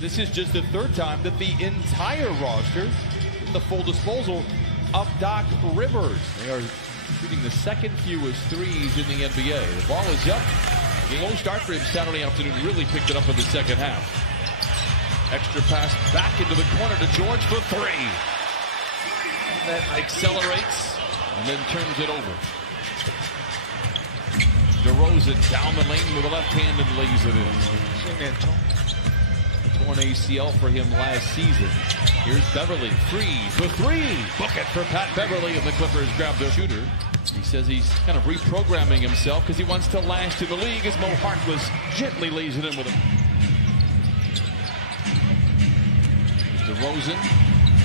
This is just the third time that the entire roster, in the full disposal of Doc Rivers. They are shooting the second fewest threes in the NBA. The ball is up. Game start for him Saturday afternoon. Really picked it up in the second half. Extra pass back into the corner to George for three. That accelerates and then turns it over. DeRozan down the lane with the left hand and lays it in. Torn ACL for him last season. Here's Beverly, free for three. Book it for Pat Beverly, and the Clippers grab the shooter. He says he's kind of reprogramming himself because he wants to last in the league as Mo Harkless gently lays it in with him. DeRozan,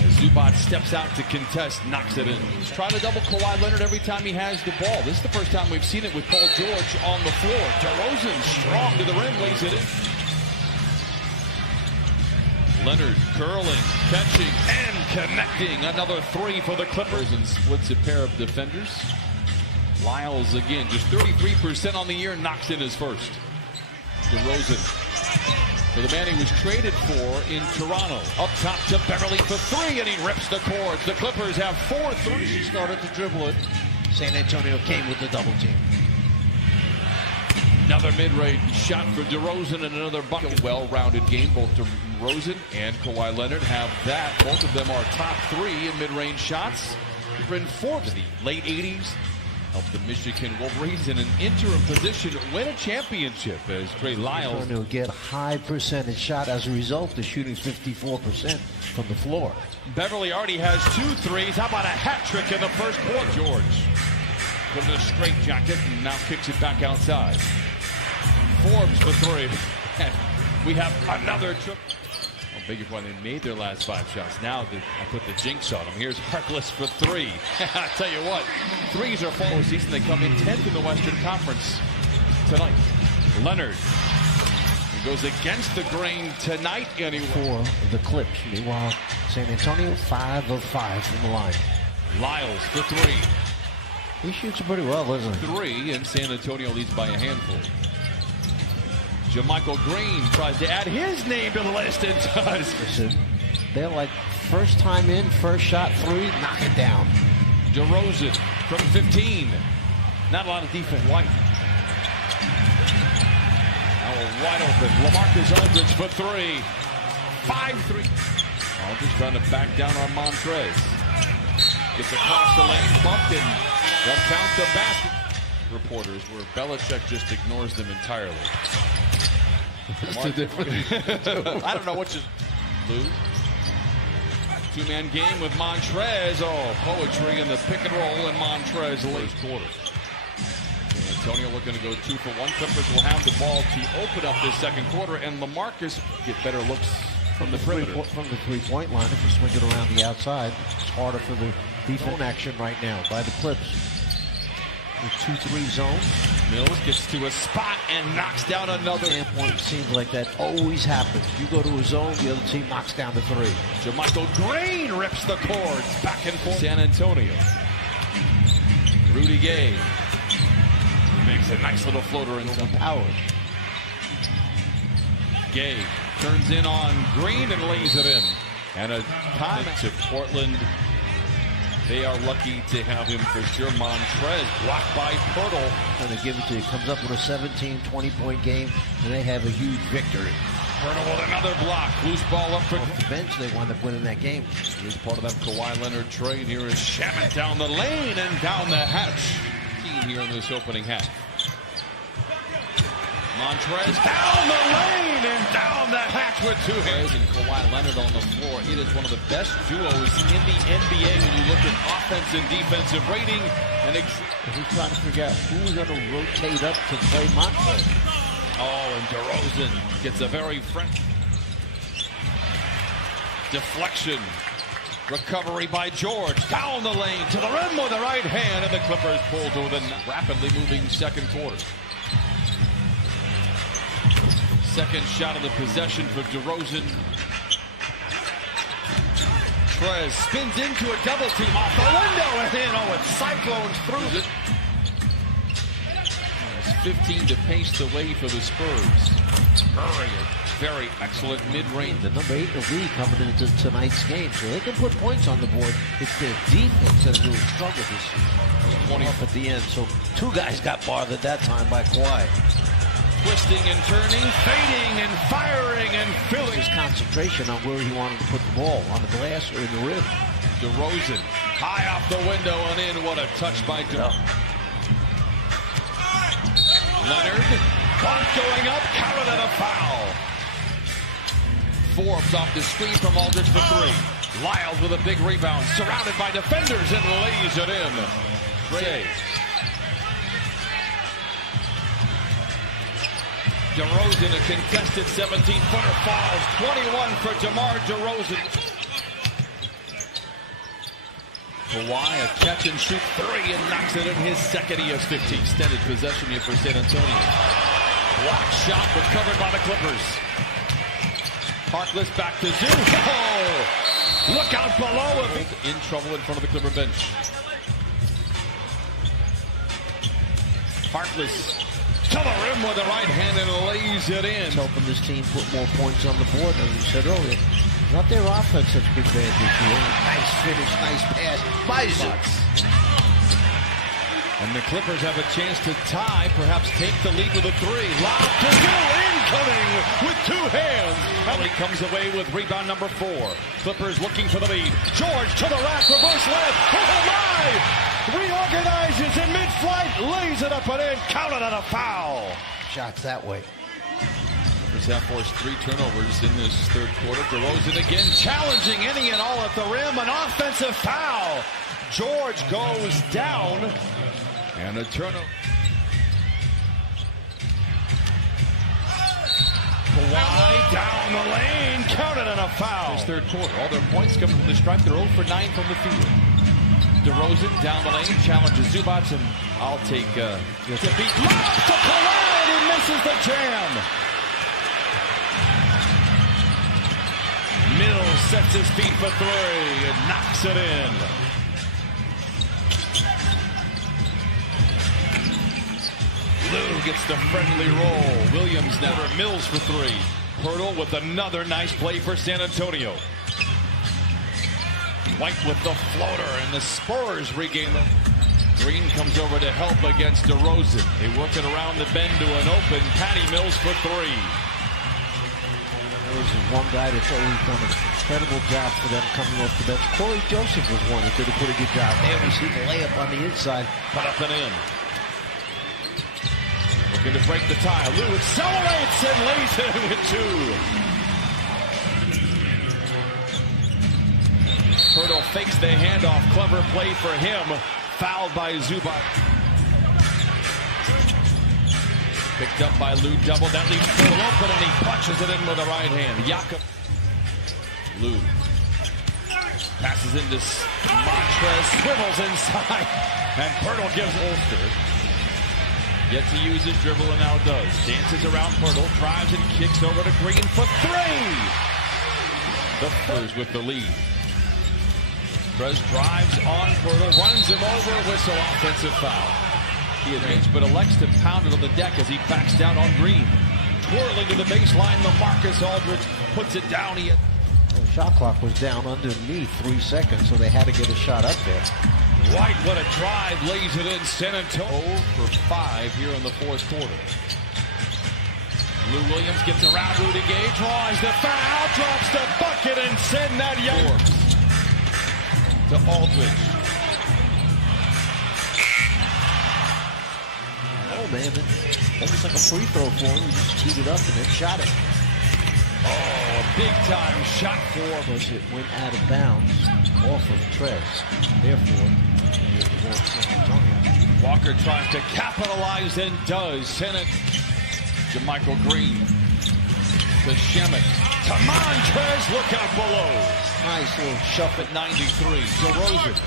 as Zubac steps out to contest, knocks it in. He's trying to double Kawhi Leonard every time he has the ball. This is the first time we've seen it with Paul George on the floor. DeRozan strong to the rim, lays it in. Leonard curling, catching, and connecting. Another three for the Clippers and splits a pair of defenders. Lyles again, just 33% on the year, knocks in his first. DeRozan for the man he was traded for in Toronto. Up top to Beverly for three, and he rips the cords. The Clippers have 4 threes. He started to dribble it. San Antonio came with the double team. Another mid-range shot for DeRozan and another bucket. Well-rounded game. Both DeRozan and Kawhi Leonard have that. Both of them are top 3 in mid-range shots. They're in 4th in the late 80s. Helped the Michigan Wolverines in an interim position win a championship as Trey Lyles will get high percentage shot. As a result, the shooting's 54% from the floor. Beverly already has 2 threes. How about a hat trick in the first quarter? George put in a straight jacket and now kicks it back outside. Forbes for 3. And we have another trip. I beg your pardon, they made their last 5 shots. Now I put the jinx on them. Here's Harkless for 3. I tell you what, threes are full season. They come in 10th in the Western Conference tonight. Leonard goes against the grain tonight anyway. For the Clips. Meanwhile, San Antonio 5 of 5 from the line. Lyles for 3. He shoots pretty well, doesn't he? 3, and San Antonio leads by a handful. JaMychal Green tries to add his name to the list and does. Listen, they're like first time in, first shot, 3, knock it down. DeRozan from 15. Not a lot of defense. White. Now wide open. LaMarcus Aldridge for 3. 5-3. Aldridge trying to back down on Montrez. Gets across the lane, bumped, and they'll count the basket. Reporters where Belichick just ignores them entirely. What's the difference? I don't know what you... Lou. 2-man game with Montrez. Oh, poetry in the pick and roll, and Montrez late quarter. Antonio looking to go 2 for 1. Clippers will have the ball to open up this second quarter, and LaMarcus get better looks from the perimeter. From the three-point line, if you swing it around the outside, it's harder for the defense action right now by the Clips. The 2-3 zone. Mills gets to a spot and knocks down another. Standpoint, seems like that always happens. You go to a zone, the other team knocks down the 3. JaMychal Green rips the cords back and forth. San Antonio. Rudy Gay makes a nice little floater in some power. Gay turns in on Green and lays it in. And a time to Portland. They are lucky to have him for sure. Montrez blocked by Pirtle. And they give it to you. Comes up with a 17, 20-point game, and they have a huge victory. Pirtle with another block. Loose ball up for off the bench. They wind up winning that game. Here's part of that Kawhi Leonard trade. Here is Shamet down the lane and down the hatch. Key here in this opening half. Montrez down the lane and down the hatch with 2 hands. And Kawhi Leonard on the floor. It is one of the best duos in the NBA when you look at offense and defensive rating. And he's trying to figure out who's going to rotate up to play Montrez. Oh, and DeRozan gets a very fresh deflection. Recovery by George. Down the lane to the rim with the right hand. And the Clippers pull to the rapidly moving second quarter. Second shot of the possession for DeRozan. Trez spins into a double team off the window and in. Oh, it cyclones through it. It's 15 to pace the way for the Spurs. Murray very excellent mid-range. The number 8 in the league coming into tonight's game, so they can put points on the board. It's their defense that really struggled this year. 20 off at the end, so 2 guys got bothered that time by Kawhi. Twisting and turning, fading and firing and filling. His concentration on where he wanted to put the ball, on the glass or in the rim. DeRozan, high off the window and in. What a touch by Leonard, bump going up, counted and a foul. Forbes off the screen from Aldridge for 3. Lyles with a big rebound, surrounded by defenders and lays it in. Great. DeRozan, a contested 17-footer, falls. 21 for DeMar DeRozan. Kawhi, a catch and shoot 3 and knocks it in. His second. He has 15. Extended possession here for San Antonio. Block shot recovered by the Clippers. Harkless back to Zoo. Oh! Look out below. In trouble in front of the Clipper bench. Harkless to the rim with the right hand and lays it in. Helping this team put more points on the board, as you said earlier. Not their offense that's been bad this year. Nice finish, nice pass by Zutz. And the Clippers have a chance to tie, perhaps take the lead with a 3. Lob to Zoo, incoming with 2 hands. And he comes away with rebound number 4. Clippers looking for the lead. George to the rack, reverse left. Oh my! Reorganizes in mid-flight, lays it up and in, counted on a foul. Shots that way. Clippers have forced 3 turnovers in this third quarter. DeRozan again challenging any and all at the rim. An offensive foul. George goes down. And a turnover. Kawhi down the lane, counted on a foul. This third quarter, all their points coming from the stripe. They're 0 for 9 from the field. DeRozan down the lane, challenges Zubac, and I'll take to beat. Lob to Kawhi, and he misses the jam. Mills sets his feet for 3 and knocks it in. Lou gets the friendly roll. Williams now. Mills for 3. Pirtle with another nice play for San Antonio. White with the floater, and the Spurs regain them. Green comes over to help against DeRozan. They work it around the bend to an open. Patty Mills for 3. There's one guy that's always done an incredible job for them coming off the bench. Corey Joseph was one that did a pretty good job. There we see the layup on the inside. Put up and in. Looking to break the tie. Lou accelerates and lays it with 2. Pirtle fakes the handoff. Clever play for him. Fouled by Zubac. Picked up by Lou. Double. That leaves Pirtle open, and he punches it in with the right hand. Jakob. Lou. Passes into Montrez. Swivels inside. And Pirtle gives Ulster. Yet to use his dribble, and now does. Dances around Pirtle. Drives and kicks over to Green for 3. The Spurs with the lead. Prez drives on Pirtle, runs him over, whistle, offensive foul. He admits, but elects to pound it on the deck as he backs down on Green. Twirling to the baseline, LaMarcus Aldridge puts it down. The shot clock was down underneath 3 seconds, so they had to get a shot up there. White, what a drive, lays it in. San Antonio 0 for 5 here in the fourth quarter. Lou Williams gets around Rudy Gay, draws the foul, drops the bucket, and send that young to Aldridge. Oh man, almost like a free throw for him. He just teed it up and then shot it. Oh, a big time shot for him. Because it went out of bounds off of Trez. Therefore, Walker tries to capitalize and does. Send it to Michael Green. To Shemet. To Montrez. Look out below. Nice little shove at 93. DeRozan.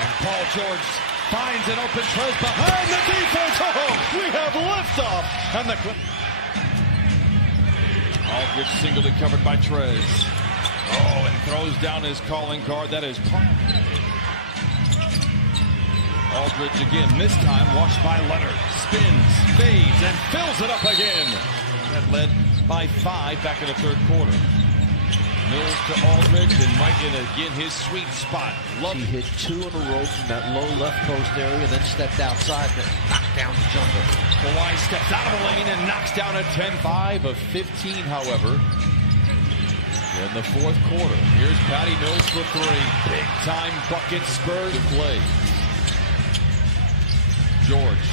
And Paul George finds an open Trez behind the defense. Oh, we have liftoff. And the Aldridge singly covered by Trez. Oh, and throws down his calling card. That is Aldridge again, this time washed by Leonard. Spins, fades, and fills it up again. Had led by 5 back in the third quarter. Mills to Aldridge, and might get his sweet spot. He hit 2 in a row from that low left post area, and then stepped outside and knocked down the jumper. Kawhi steps out of the lane and knocks down a 10-5 of 15, however. In the fourth quarter, here's Patty Mills for 3. Big-time bucket, Spurs play. George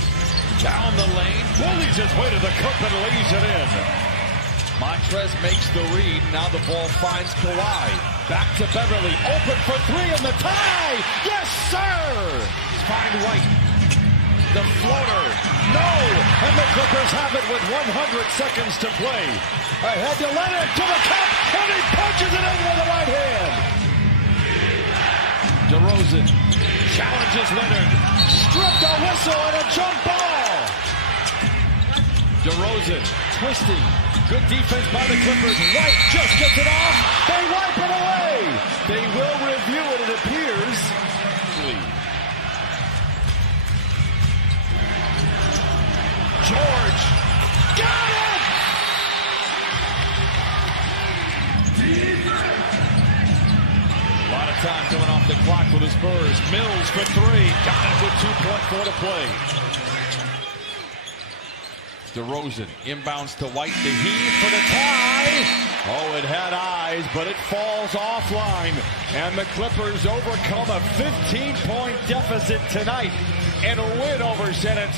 down the lane, bullies his way to the cup and lays it in. Montrez makes the read. Now the ball finds Kawhi. Back to Beverly. Open for 3 and the tie. Yes, sir. Find White. The floater. No. And the Clippers have it with 100 seconds to play. Ahead to Leonard to the cup. And he punches it in with the right hand. DeRozan challenges Leonard. Stripped a whistle and a jump ball. DeRozan twisting. Good defense by the Clippers. White just gets it off. They wipe it away. They will review it, it appears. George. Got it! A lot of time coming off the clock for the Spurs. Mills for 3. Got it with 2.4 to play. DeRozan inbounds to White, the heave for the tie. Oh, it had eyes, but it falls offline. And the Clippers overcome a 15-point deficit tonight and a win over San Antonio.